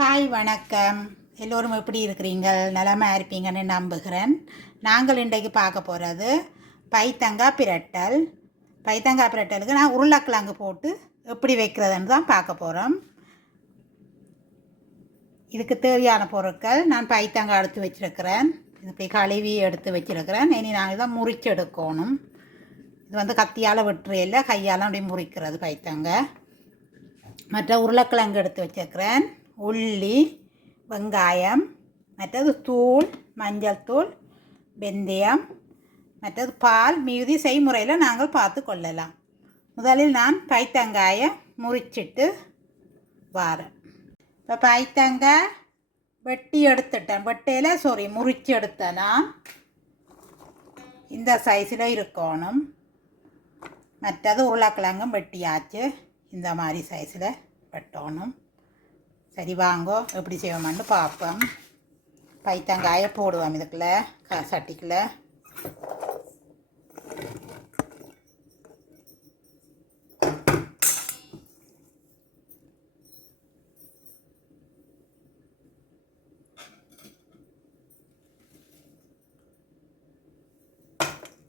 Hi வணக்கம். எல்லோரும் எப்படி இருக்கிறீங்க? நலமாக இருப்பீங்கன்னு நம்புகிறேன். நாங்கள் இன்றைக்கு பார்க்க போகிறது பைத்தங்காய் பிரட்டல். பைத்தங்காய் பிரட்டலுக்கு நான் உருளைக்கிழங்கு போட்டு எப்படி வைக்கிறதுன்னு தான் பார்க்க போகிறோம் இதுக்கு தேவையான பொருட்கள் நான் பைத்தங்காய் எடுத்து வச்சிருக்கிறேன். இது இப்படி கழுவி எடுத்து வச்சுருக்கிறேன். இனி நாங்கள் தான் முறிச்சு எடுக்கணும். இது வந்து கத்தியால் வெட்டுறையில் கையால் அப்படி முறிக்கிறது பைத்தங்காய் மற்ற உருளைக்கிழங்கு எடுத்து வச்சிருக்கிறேன். உள்ளி வெங்காயம் மற்றது தூள் மஞ்சள் தூள் வெந்தயம் மற்றது பால் மீதி செய்முறையில் நாங்கள் பார்த்து கொள்ளலாம் முதலில் நான் பைத்தங்காயை முறிச்சிட்டு வாரேன் இப்போ பைத்தங்காய் வெட்டி எடுத்துட்டேன் வெட்டையில் சாரி முறிச்சு எடுத்தேன்னா இந்த சைஸில் இருக்கணும் மற்றது உருளைக்கிழங்கும் வெட்டியாச்சு இந்த மாதிரி சைஸில் வெட்டணும் சரி வாங்கோ எப்படி செய்வோம்னு பார்ப்போம். பைத்தங்காயை போடுவோம் இதுக்குள்ள க சட்டிக்குள்ள.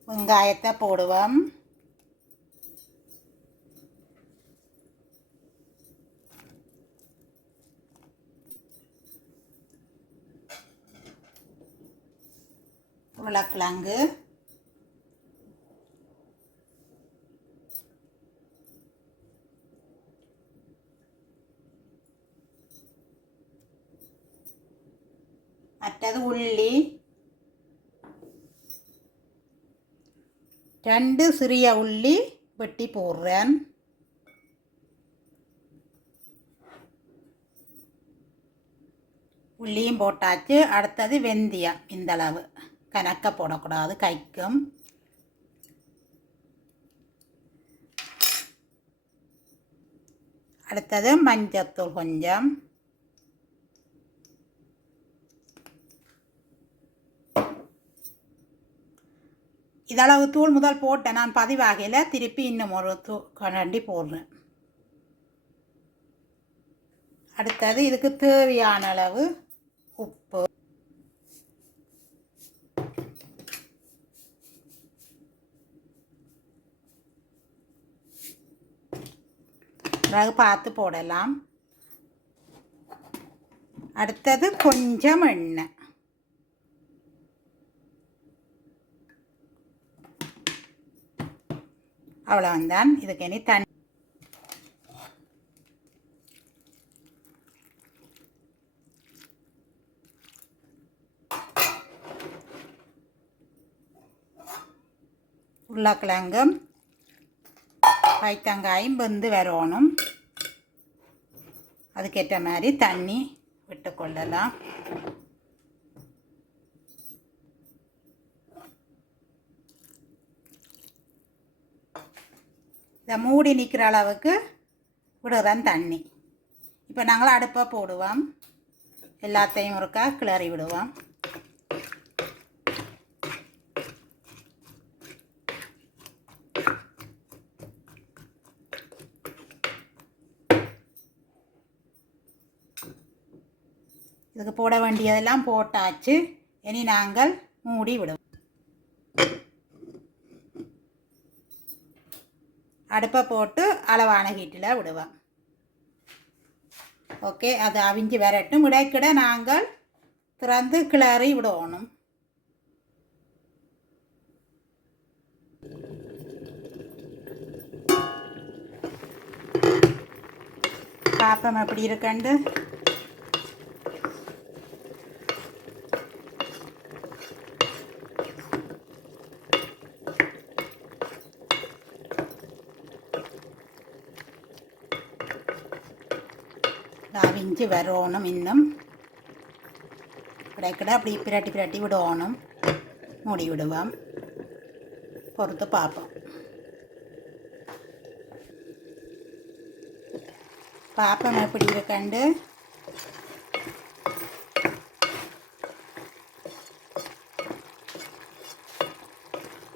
வெங்காயத்தை போடுவோம். உருளைக்கிழங்கு மற்றது உள்ளி. ரெண்டு சிறிய உள்ளி வெட்டி போடுறேன். உள்ளியும் போட்டாச்சு. அடுத்தது வெந்தயம் இந்த அளவு கணக்க போடக்கூடாது கைக்கும். அடுத்தது மஞ்சத்தூள் கொஞ்சம். இதளவு தூள் முதல் போட்டேன் நான் பதிவாகையில் திருப்பி இன்னும் ஒரு தூ கண்டி போடுறேன். அடுத்தது இதுக்கு தேவையான அளவு பிறகு பார்த்து போடலாம். அடுத்தது கொஞ்சம் எண்ணெய். அவ்வளவுதான். இதுக்கு இனி தண்ணி. உருளைக்கிழங்கும் பைத்தங்காயும் வெந்து வரணும் அதுக்கேற்ற மாதிரி தண்ணி விட்டு கொள்ளலாம். இதை மூடி நிற்கிற அளவுக்கு விடுறேன் தண்ணி. இப்போ நாங்கள் அடுப்பை போடுவோம். எல்லாத்தையும் ஒருக்கா கிளறி விடுவோம். இதுக்கு போட வேண்டியதெல்லாம் போட்டாச்சு. இனி நாங்கள் மூடி விடுவோம். அடுப்பை போட்டு அளவான ஹீட்டில் விடுவோம். ஓகே அது அவிஞ்சு வரட்டும். இடைக்கிட நாங்கள் திறந்து கிளறி விடணும். பாப்பம் எப்படி இருக்கண்டு? അവിഞ്ച് വരോണം ഇന്നും ഇടയ്ക്കിടെ അപ്പടി പിരട്ടി പിരട്ടി വിടണം മൂടി വിടുവാം പുറത്ത് പാപ്പം പാപ്പം എപ്പിടി ഇരിക്കണ്ട്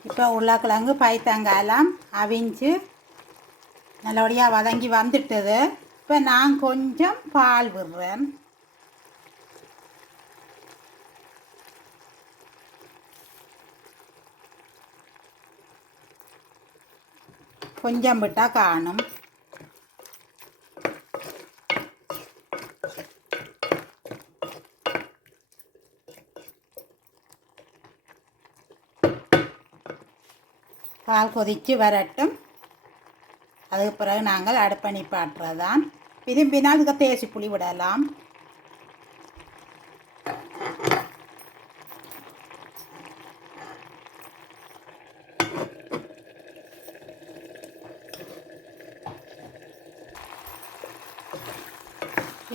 இப்போ உருளைக்கிழங்கு பைத்தங்காயெல்லாம் அவிஞ்சு நல்லபடியாக வதங்கி வந்துட்டது இப்போ நான் கொஞ்சம் பால் விடுறேன். கொஞ்சம் விட்டால் காணும். பால் கொதித்து வரட்டும். அதுக்கு பிறகு நாங்கள் அடுப்பணி பாட்டுறதான் விரும்பினால் இதுக்கு தேசி புளி விடலாம்.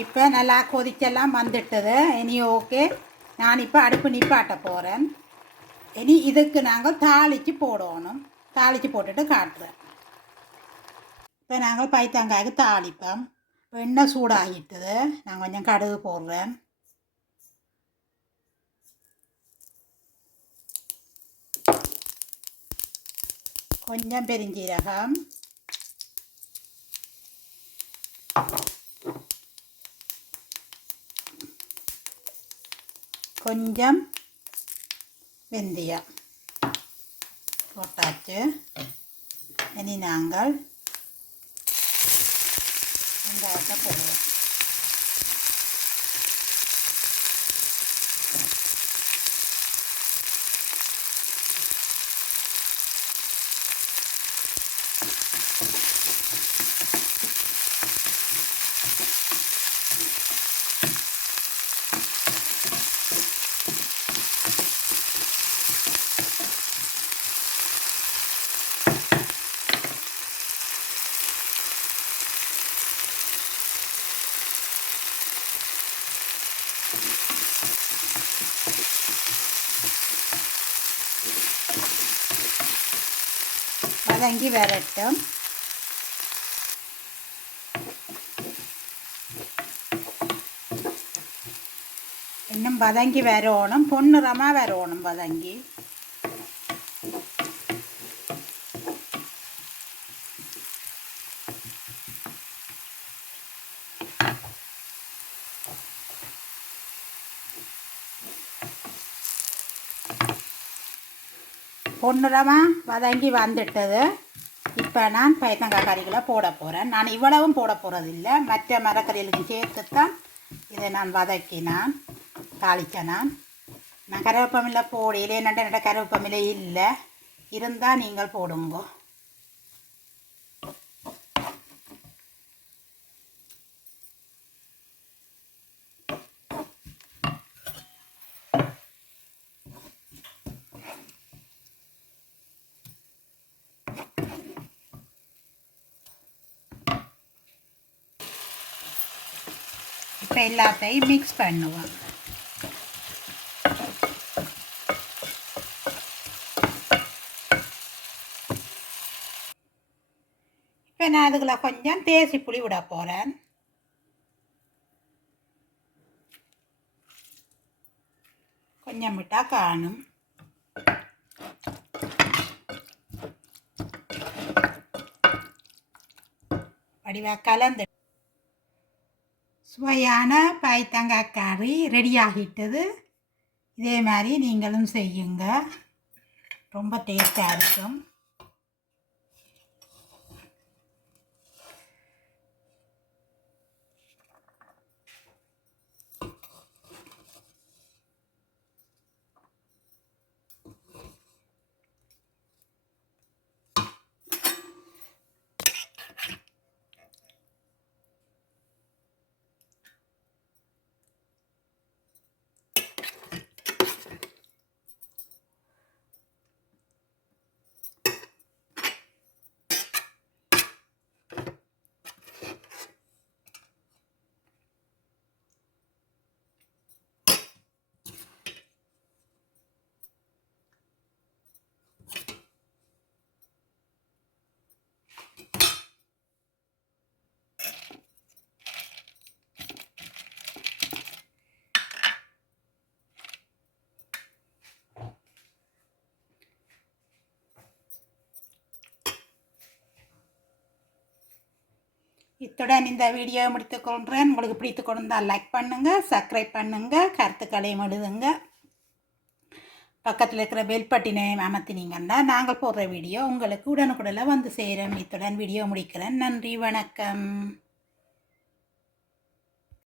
இப்போ நல்லா கொதிச்செல்லாம் வந்துட்டது. இனி ஓகே. நான் இப்போ அடுப்பு நிப்பாட்ட போகிறேன் இனி இதுக்கு நாங்கள் தாளித்து போடணும். தாளித்து போட்டுட்டு காட்டுறேன். இப்போ நாங்கள் பைத்தங்காய்க்கு தாளிப்போம் இப்போ எண்ணெய் சூடாகிட்டது நான் கொஞ்சம் கடுகு போடுறேன் கொஞ்சம் பெருஞ்சீரகம் கொஞ்சம் வெந்தயம் போட்டாச்சு இனி நாங்கள் ดาคกระปุก வதங்கி வரட்டும் இன்னும் வதங்கி வரணும் பொன்னிறமாக வரணும் வதங்கி பொன்னிறமாக வதங்கி வந்துட்டது. இப்போ நான் பயத்தங்காய் கறிகளை போட போகிறேன் நான் இவ்வளவும் போட போகிறதில்ல மற்ற மரக்கறிகளுக்கு சேர்த்து தான் இதை நான் வதக்கினான் தாளித்தேன் நான் கருவேப்பமில்லை போடையில என்னட்ட என்னட்ட கருவேப்பமில்லை இல்லை இருந்தால் நீங்கள் போடுங்கோ. இப்போ எல்லாத்தையும் மிக்ஸ் பண்ணுவோம். இப்போ நான் அதுக்குள்ள கொஞ்சம் தேசி புளி விட போகிறேன் கொஞ்சம் விட்டால் காணும் வடிவா கலந்து சுவையான பைத்தங்காய் கறி ரெடி ஆகிட்டது இதே மாதிரி நீங்களும் செய்யுங்க. ரொம்ப டேஸ்ட்டாக இருக்கும். இத்துடன் இந்த வீடியோ முடித்துக்கொள்கிறேன் உங்களுக்கு பிடித்து கொடுந்தால் லைக் பண்ணுங்கள் சப்ஸ்கிரைப் பண்ணுங்கள் கருத்துக்களையும் எழுதுங்க. பக்கத்தில் இருக்கிற பெல் அமர்த்தினீங்கன்னா நாங்கள் போடுற வீடியோ உங்களுக்கு உடனுக்குடனே வந்து சேரும். இத்துடன் வீடியோ முடிக்கிறேன். நன்றி வணக்கம்.